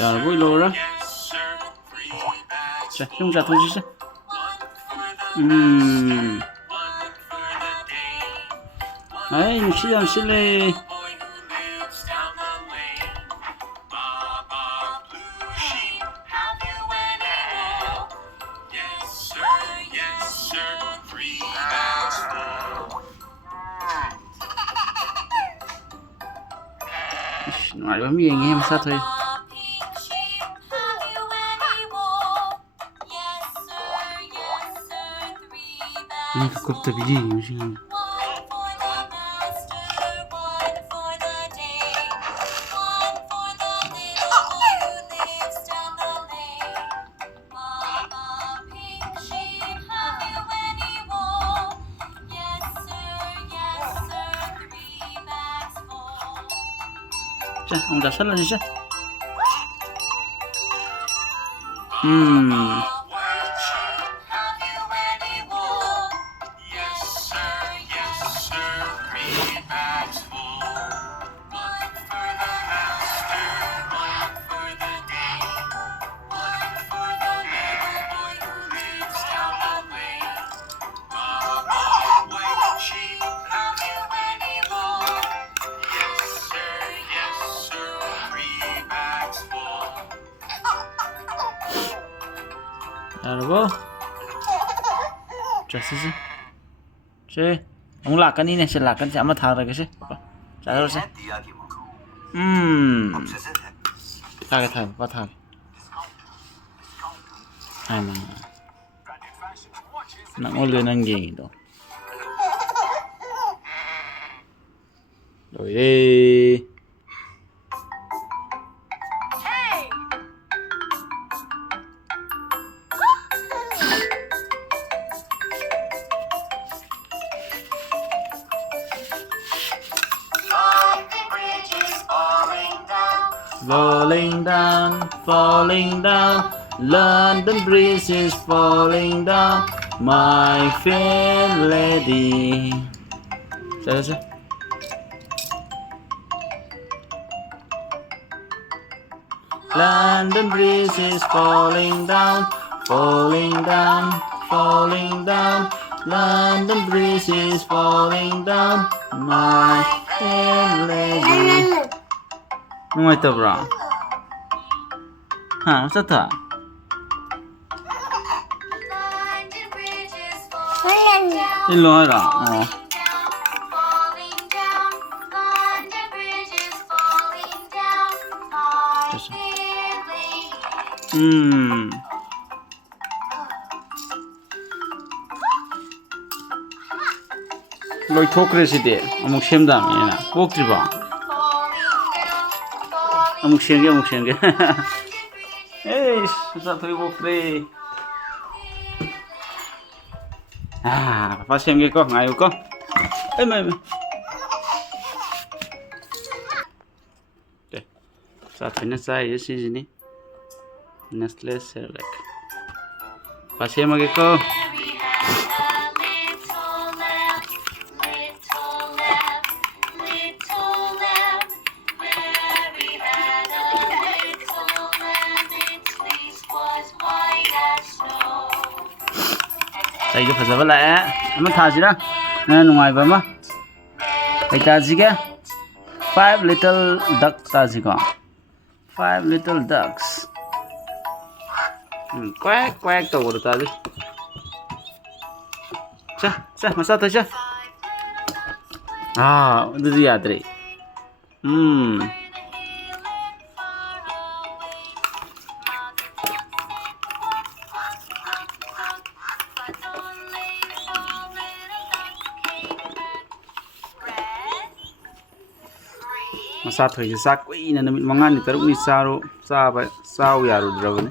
Yarabı Laura. Yung jatuh sih. Ay, silang sila. Nói bấm gì nghe mà sao thôi. Ini cukup terpilih macam. Ông đã xuất lên chứ. Yarabı. Just sih. Cek. Ông lạc cái này sẽ lạc cái chạm mà thằng rồi cái gì. Trả đâu xem. Thằng cái thằng, qua thằng. Hai mà. Nặng ô lươn ăn gì đó. Rồi đi. Falling down, London Bridge is falling down, my fair lady. Sao? London Bridge is falling down, falling down, falling down, London Bridge is falling down, my fair lady. Nung ito bro? Ha, masa ta? Ilo ay ra. Loi thokre si de amuk semdam ina pokri ba amuk senge eh susah tuh pokri papa senge kok ngayu kok mai deh satunya saya sih sini Nestle Cerelac pasnya lagi kok đây cái phải lại nó thà gì đó nên ngoài vậy mà cái ta gì cái five little ducks ta gì con five little ducks quack quack tổ được ta gì cha mà sao thế chứ itu dia tadi masa thôi sak quỷ này mình mangan ni teruk ni sao ya rudra ni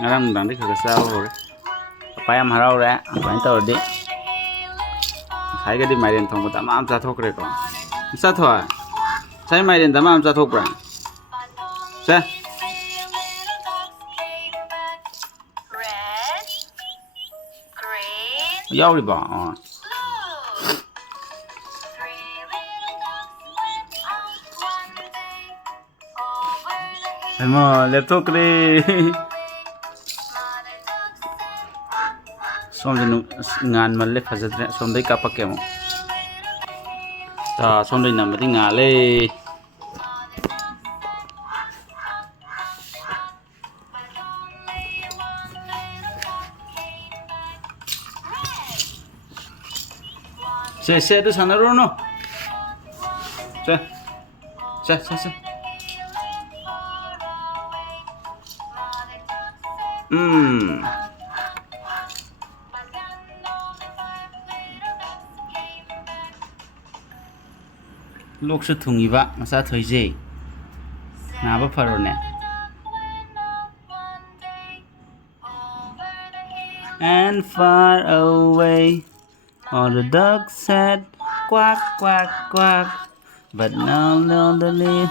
ngarang dang deh kagak sao rồi apa yang harau re apa yang tahu deh saya gadi mairen thong ta mam sa thok re ko sa thoa sai mairen ta mam sa thok bra sa yaw đi ba Emma laptop kre som jenu ngan malle phajadre som dai kapakke mo ta som dai namadi ngale se tu sanaro no se lok su thungi ba masa thoi je na ba pharo ne and far away all the ducks said quack quack quack but now the leaf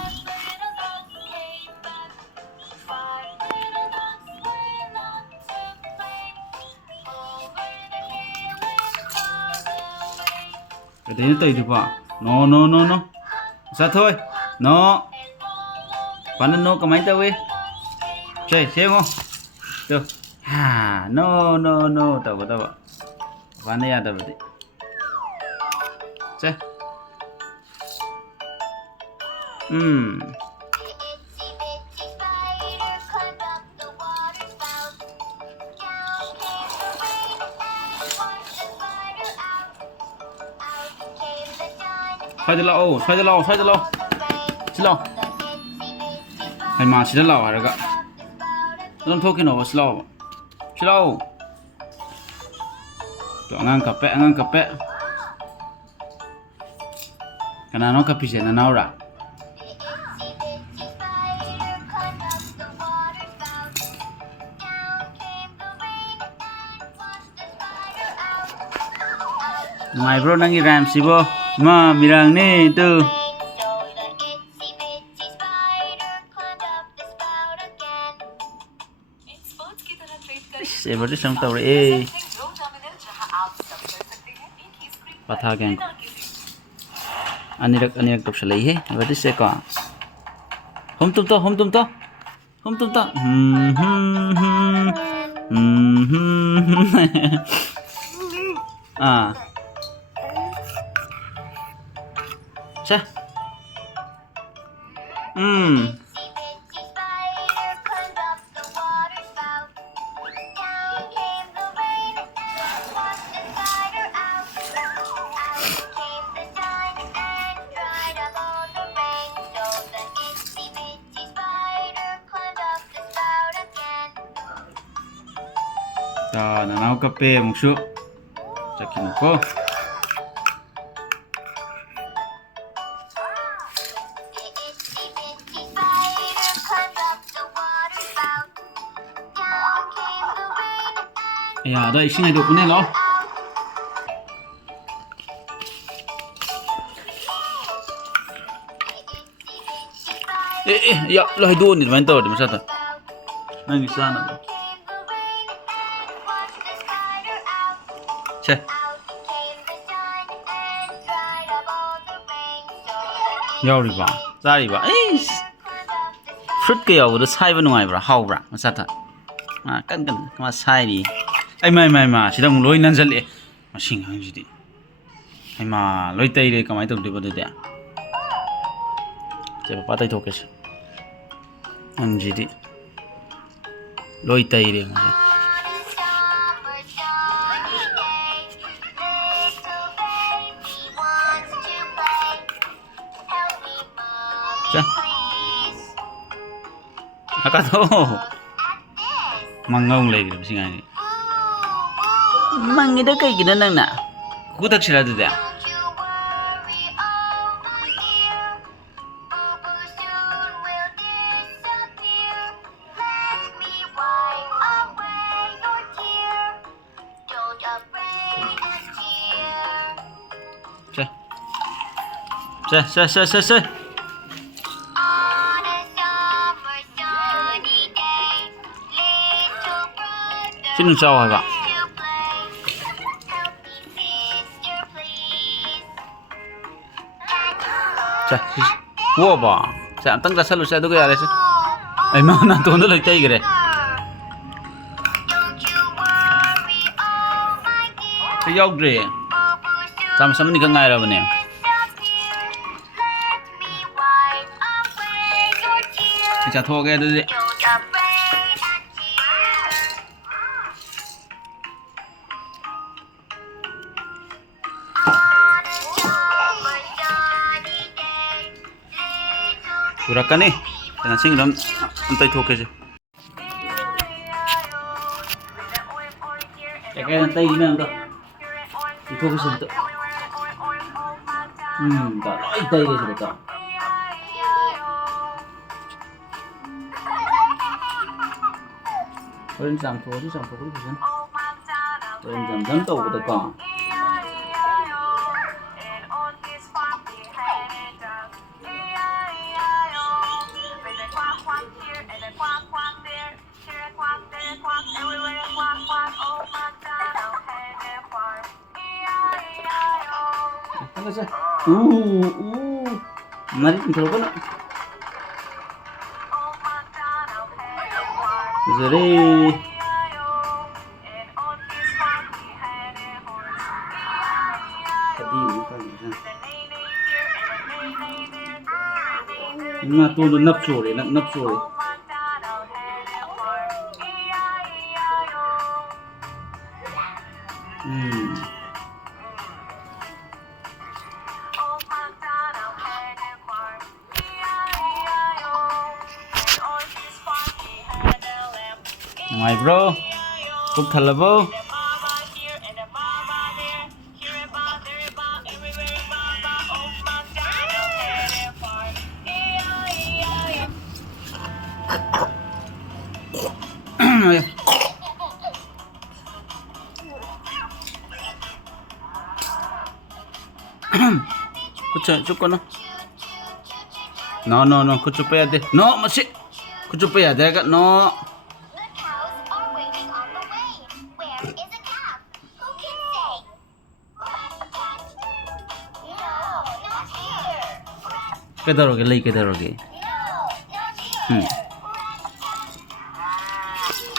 cái đấy nó tẩy được vào no sao thôi no bạn nó có máy tao đi chơi xem không được no tao tao bạn này ada berarti chơi xoay cho lâu slow hay mà chỉ lâu à các don't talking over slow ngang cặp pẹ karena nó cặp gì nào ra mày bro nangi ram sih bo ma mirang nih tuh berarti sama tahu patah geng anirak tok selai he berarti se ka hom tum to ah cha 자, 나나오 카페 묵수 자키 놓고 야, 너 이신에 도 보내 너. Ya, lo hay duo ni main tawar di masa tu. Nang sana. Che. Yauri ba, zari ba. Fruit ke yaw do sai ba nungai bra, hau bra, masa ta. Kan ma sai ni. Ai mai sida mu loi nan jal e. Masing hang ji di. Ai ma loi tai re kamai tok de ba de da. Che pa tai thok ke. Hang ji di. Loi tai re ma. Cha. Aka to. Mangong lagi di sini ni. Mang ida kai gina nang na. Kudak sila tu dia. Sa. Sino sao hả bạn? Chà, wow ba, chà tăng ra sao lúc sao tôi cái gì đấy chứ? Ay mga natunod lang tayo gire. Kayaw gire. Sama-sama ni kang ngayon ba niya? Isa thua kaya doon. Kurakan eh. Jangan sing dalam antai thoke je. Kayak antai gini anda. Itu ke situ. Tak. Antai ke situ. Kalian sampo ku bisa. Kalian jam tahu betul kan? Ano siya? Mari intro ko na. Zare. Natulog napsuri. Ngoài bro, cục thật là bro. Kucing cukup no. No, kucing payah deh. No masih, kucing payah deh kan no. Kedaroge, lay kedaroge.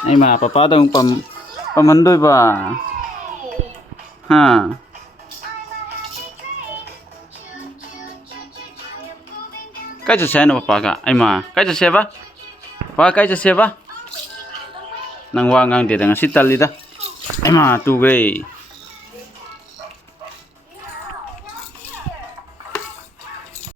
Ay ma, papadong pamandoy ba? Ha. Cái cho xe nó bà cả, ai mà, cái cho xe ba, ba cái cho xe ba, nang wa ngang để ngang xịt tali đó, ai mà tu về.